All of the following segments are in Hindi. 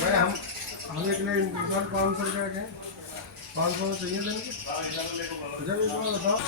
भाई हम इतने 500 रुपया के 500 चाहिए देंगे जब एक बार बताओ।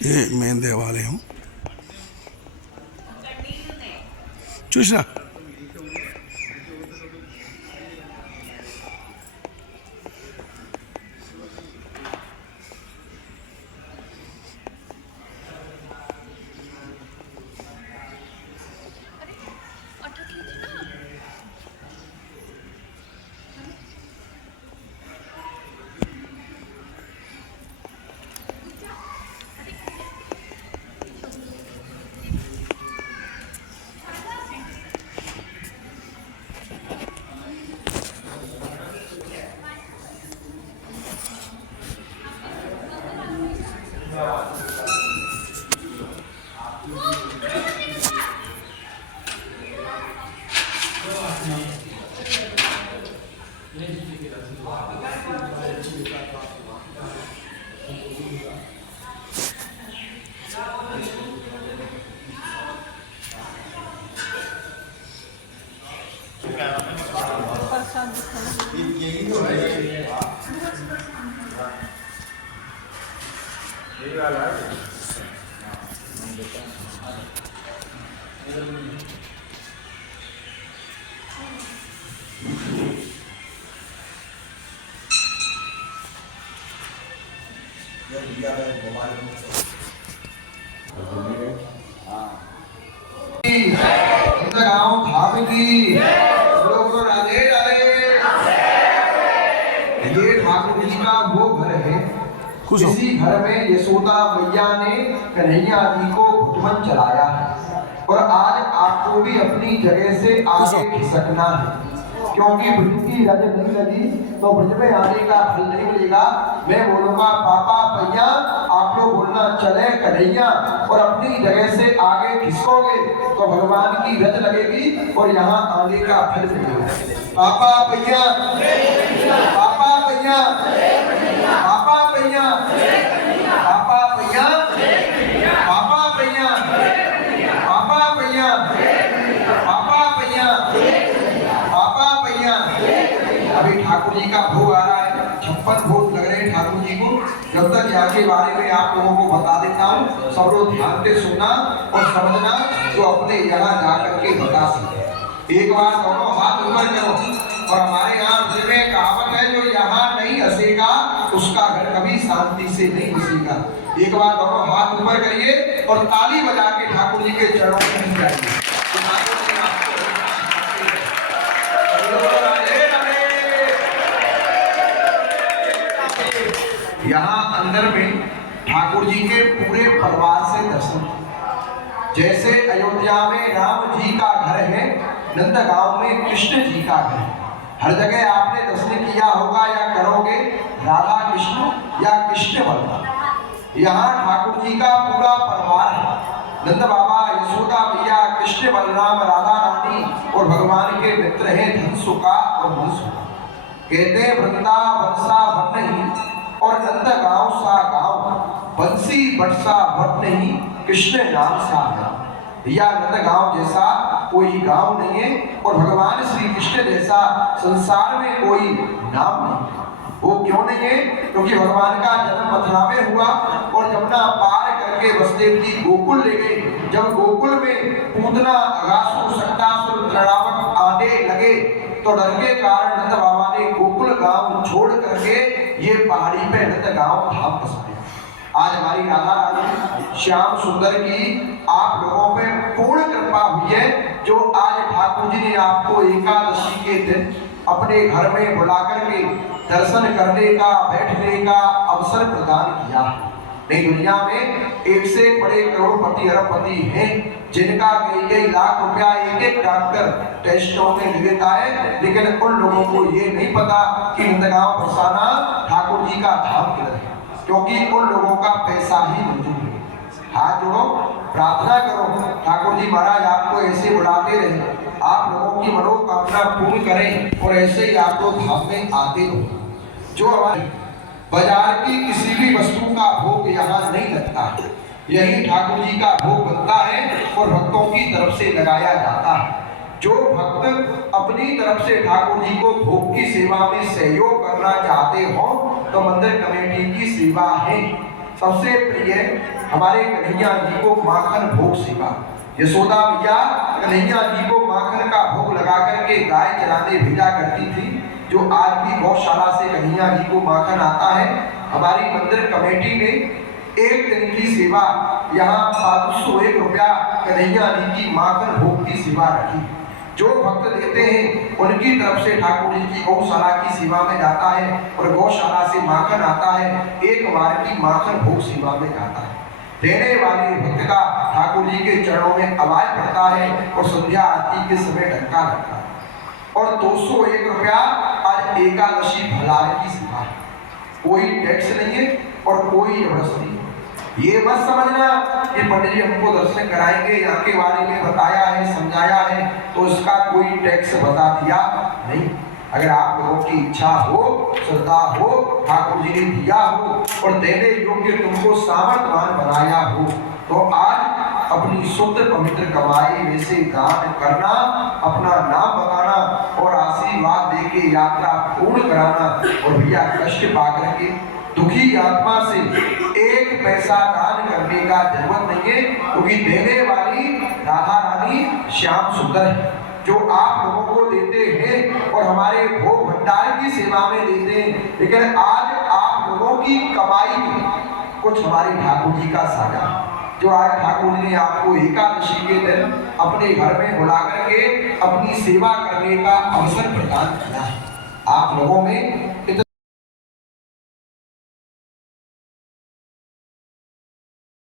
ये मेन देवालయం చూసినా गाँव भाभी की लोग तो राधे राधे। ये ठाकुर जी का वो घर है, इसी घर में यशोदा मैया ने कन्हैया जी को घुटमन चलाया है। और आज आपको भी अपनी जगह से आगे खिसकना है, क्योंकि ब्रज की रज नहीं लगी तो ब्रज में आने का फल नहीं मिलेगा। मैं बोलूंगा पापा भैया, आप लोग बोलना चले कन्हैया, और अपनी जगह से आगे खिसकोगे तो भगवान की रज लगेगी और यहाँ आने का फल मिलेगा। पापा भैया, पापा भैया, पापा भैया, पापा भैया, पापा भैया, पापा भैया, पापा भैया, पापा भैया। अभी ठाकुर जी का भोग आ रहा है, 56 भोग लग रहे हैं ठाकुर जी को। जब तक यहाँ के बारे में आप लोगों को बता देता हूँ, सब लोग ध्यान से सुनना और समझना, तो अपने यहाँ जाकर के बता सकते। एक बार दोनों हाथ ऊपर करो। और हमारे यहाँ में कहावत है, जो यहाँ नहीं हंसेगा उसका घर कभी शांति से नहीं बसेगा। एक बार दोनों हाथ ऊपर करिए और ताली बजा के ठाकुर जी के चरणों में जाइए। यहाँ अंदर में ठाकुर जी के पूरे परिवार से दर्शन, जैसे अयोध्या में राम जी का घर है, नंदगांव में कृष्ण जी का घर है। हर जगह आपने दर्शन किया होगा या करोगे राधा कृष्ण या कृष्ण बलराम। यहाँ ठाकुर जी का पूरा परिवार है, नंद बाबा, यशोदा मैया, कृष्ण बलराम, राधा रानी और भगवान के मित्र हैं धनसुका और मनसुका। कहते हैं वृंदावन सा वन नहीं और नंदगांव सा गांव, बंसी बटसा बट नहीं, कृष्ण नाम सा गांव। या नंदगांव जैसा कोई गांव नहीं है और भगवान श्री कृष्ण जैसा संसार में कोई नाम नहीं। वो क्यों नहीं है? क्योंकि भगवान का जन्म मथुरा में हुआ और जमुना पार कर करके वसुदेव जी गोकुल ले गए। जब गोकुल में पूतना, अगासुर, शक्तासुर, तृणावक आने लगे तो डर के कारण नंद बाबा ने गोकुल गांव छोड़ करके ये पहाड़ी पे नंद गांव धाम बसा दिया। आज हमारी राधा रानी श्याम सुंदर की आप लोगों पे पूर्ण कृपा हुई है, जो आज ठाकुर जी ने आपको एकादशी के दिन अपने घर में बुला करके दर्शन करने का, बैठने का अवसर प्रदान किया। नहीं, दुनिया में एक से एक बड़े करोड़पति, अरबपति हैं जिनका कई लाख रुपया एक डॉक्टर टेस्टों में ले लेता है, लेकिन उन लोगों को ये नहीं पता कि नंदगांव बरसाना ठाकुर जी का धाम किधर है, क्योंकि उन लोगों का पैसा ही मौजूद है। हाथ जोड़ो, प्रार्थना करो ठाकुर जी महाराज आपको ऐसे बुलाते रहे, आप लोगों की मनोकामना पूर्ण करें और ऐसे ही आप लोग धाम में आते रहो। जो हमारे बाजार की किसी भी वस्तु का भोग यहाँ नहीं लगता, यही ठाकुर जी का भोग बनता है और भक्तों की तरफ से लगाया जाता है। जो भक्त अपनी तरफ से ठाकुर जी को भोग की सेवा में सहयोग करना चाहते हो तो मंदिर कमेटी की सेवा है। सबसे प्रिय हमारे कन्हैया जी को माखन भोग सेवा, यशोदा मैया कन्हैया जी को माखन का भोग लगा करके गाय चराने भेजा करती थी, जो आज भी गौशाला से कन्हैया जी को माखन आता है। हमारी मंदिर कमेटी ने एक दिन की सेवा यहाँ 501 रुपया कन्हैया जी की माखन भोग की सेवा रखी। जो भक्त देते हैं उनकी तरफ से ठाकुर जी की गौशाला की सेवा में जाता है और गौशाला से माखन आता है, एक बार की माखन भोग सेवा में जाता है। देने वाले भक्त का ठाकुर जी के चरणों में आवाज पड़ता है और संध्या आरती के समय डंका लगता है। और 201 रुपया आज एकादशी भलार की सेवा है, कोई टैक्स नहीं है और कोई जबरदस्ती नहीं। ये मत समझना कि पंडित जी हमको दर्शन कराएंगे, यहाँ के बारे में बताया है, समझाया है तो इसका कोई टैक्स बता दिया नहीं। अगर आप लोगों की इच्छा हो, श्रद्धा हो, ठाकुर जी ने दिया हो और देने योग्य तुमको सामर्थ्यवान बनाया हो तो आज अपनी शुद्ध पवित्र कमाई में से दान करना, अपना नाम बताना और आशीर्वाद देके यात्रा पूर्ण कराना। और भैया कष्ट पा करके दुखी आत्मा से एक पैसा दान करने का जरूरत नहीं है, क्योंकि देने वाली राधा रानी श्याम सुंदर है, जो आप लोगों को देते हैं और हमारे भोग भंडार की सेवा में देते हैं। लेकिन आज आप लोगों की कमाई में कुछ हमारे ठाकुर जी का साझा, जो आज ठाकुर जी ने आपको एकादशी के दिन अपने घर में बुला करके अपनी सेवा करने का अवसर प्रदान किया है। आप लोगों में